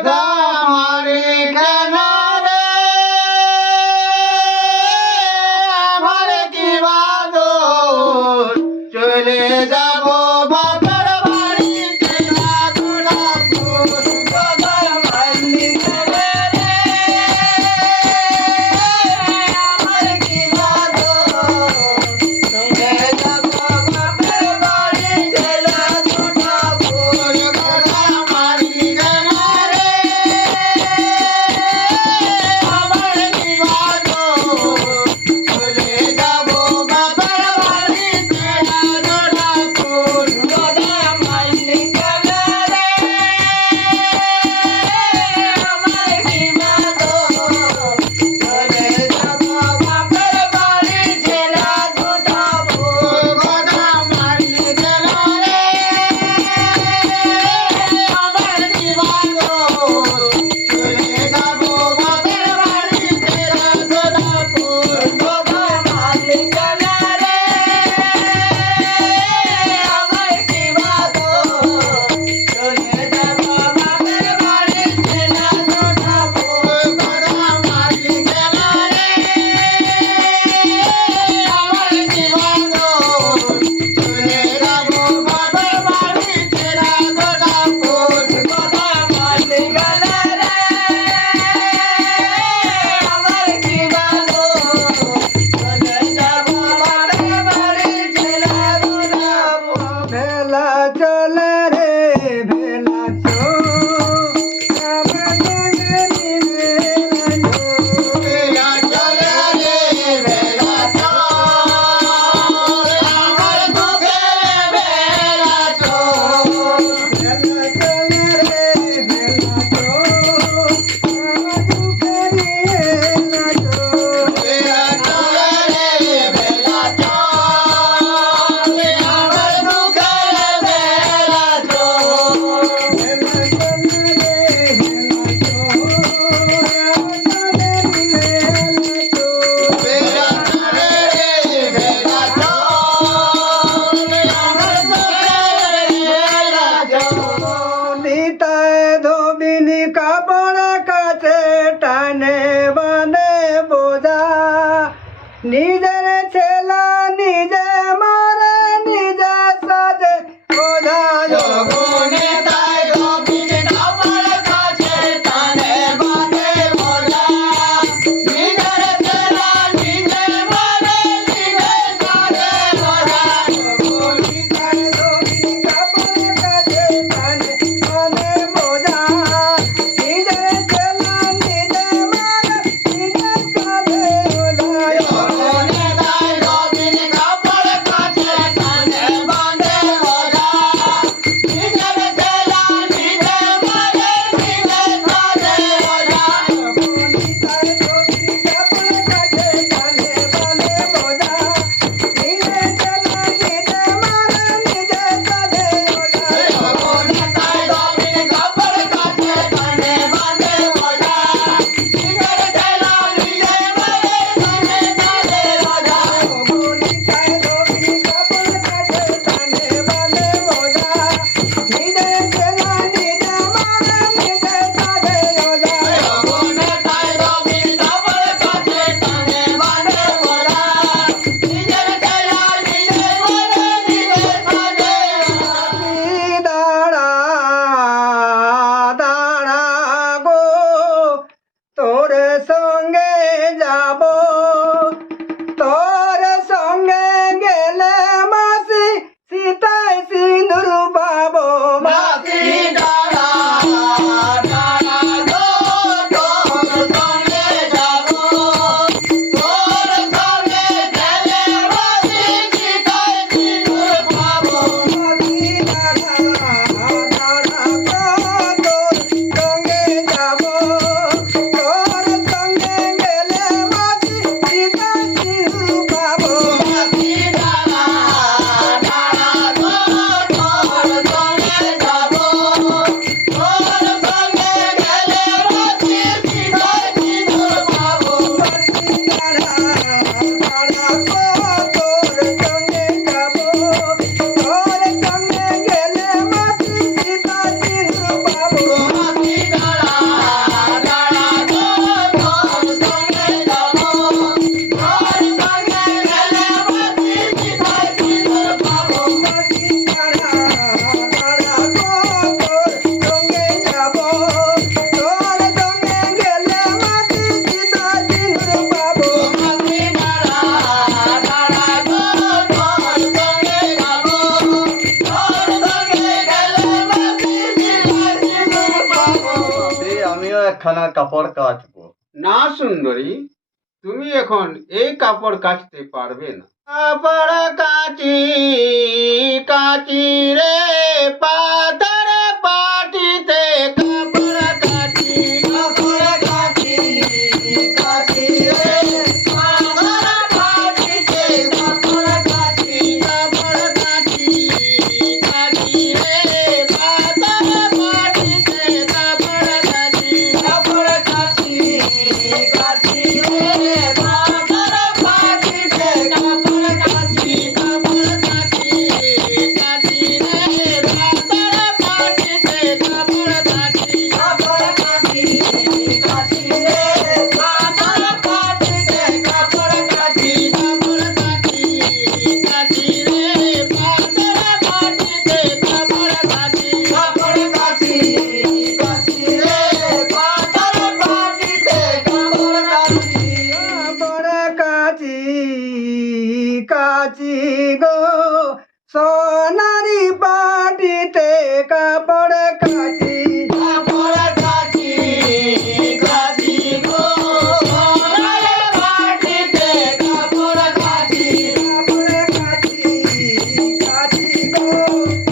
গোদামারি কিনারে আমার কি বাদর চলে যাব বাবার বাড়িতে না গোলাপুর গোদামারি কিনারে আমার কি বাদর চলে যাব বাবার বাড়িতে না গোলাপুর গোদামারি কিনারে আমার কি বাদর চলে যাব বাবার বাড়িতে না গোলাপুর গোদামারি কিনারে আমার কি বাদর চলে যাব বাবার বাড়িতে না গোলাপুর গোদামারি কিনারে আমার কি বাদর চলে যাব বাবার বাড়িতে না গোলাপুর গোদামারি কিনারে আমার কি বাদর চলে যাব বাবার বাড়িতে না গোলাপুর গোদামারি কিনারে আমার কি বাদর চলে যাব বাবার বাড়িতে না গোলাপুর গোদামারি কিনারে আমার কি বাদর চলে যাব বাবার বাড়িতে না গোলাপুর ভেলা চলে রে ভেলা আমার জঙ্গলি বেলা চলে রে বেলা চল আমার বুকের বেলা চল ভেলা চলে রে ভেলা আমার দুঃখেরি এলা বেলা চলে রে বেলা চল আমার বুকের বেলা চল ভেলা চলে রে ভেলা আমার জঙ্গলি বেলা চলে রে বেলা চল আমার বুকের বেলা চল নিতায় ধোবিনি কাপড় কাছে টানে বানে বোঝা নিজের ছেলা নিজে মারে নিজে সাজে বোঝা জগনে তাই গোবিন্দ কাপড় কাছে টানে বাঁধে বোঝা নিজের ছেলা নিজে মারে নিজে সাজে বোঝা নিতায় ধোবিনি কাপড় কাছে টানে বানে বোঝা নিজের আমিও একখানা কাপড় কাচবো। না সুন্দরী, তুমি এখন এই কাপড় কাচতে পারবে না। কাপড় কাচি কাচি রে পাথর পাটিতে কাপড় কাচি কাপড় কাচি কাচি রে পাথর পাটিতে কাপড় কাচি কাপড় কাচি কাচি রে পাথর পাটিতে কাপড় কাচি কাপড় কাচি কাচি রে পাথর পাটিতে কাপড় কাচি কাপড় কাচি কাচি রে পাথর পাটিতে কাপড় কাচি কাপড় কাচি কাচি রে পাথর পাটিতে কাপড় কাচি কাপড় কাচি কাচি রে পাথর পাটিতে কাপড় কাচি কাপড় কাচি কাচি রে পাথর পাটিতে কাপড় কাচি কাপড় কাচি কাচি গো সোনারি পাটিতে কাপড় কাচি কাপড় কাচি কাচি গো সোনার পাটিতে কাপড় কাচি কাপড় কাচি কাচি গো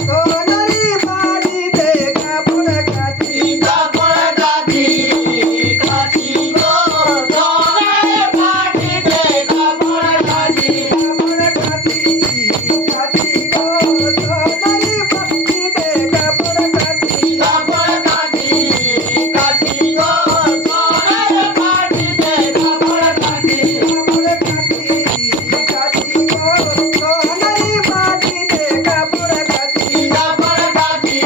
সোনারি পাটিতে কাপড় কাচি কাপড় কাচি কাচি গো সোনার পাটিতে কাপড় কাচি কাপড় কাচি কাচি গো সোনারি পাটিতে কাপড় কাচি কাপড় কাচি কাচি গো সোনার পাটিতে কাপড় কাচি কাপড় কাচি কাচি গো সোনারি পাটিতে কাপড় কাচি কাপড় কাচি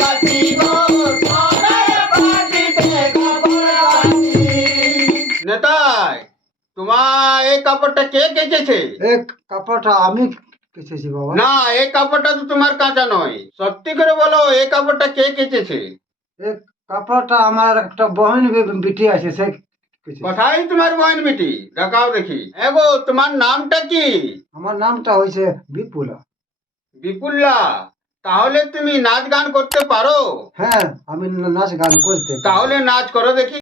কাচি গো সোনার পাটিতে কাপড় কাচি নেতাই, তোমার এই কাপড়টা কে কেচেছে? এক কাপড়টা আমি কেচেছি বাবা না, এই কাপড়টা তো তোমার কাঁচা নয়। সত্যি করে বলো, এই কাপড়টা কে কেচেছে? এক কাপড়টা আমার একটা বহিন বিটি আছে সে কেচেছে। কোথায় তোমার বোন বেটি? দেখাও দেখি। এগো, তোমার নামটা কি? আমার নামটা হয়েছে বিপুলা। বিপুল্লা। তাহলে তুমি নাচ গান করতে পারো? হ্যাঁ আমি নাচ গান করতে পারি। তাহলে নাচ করো দেখি।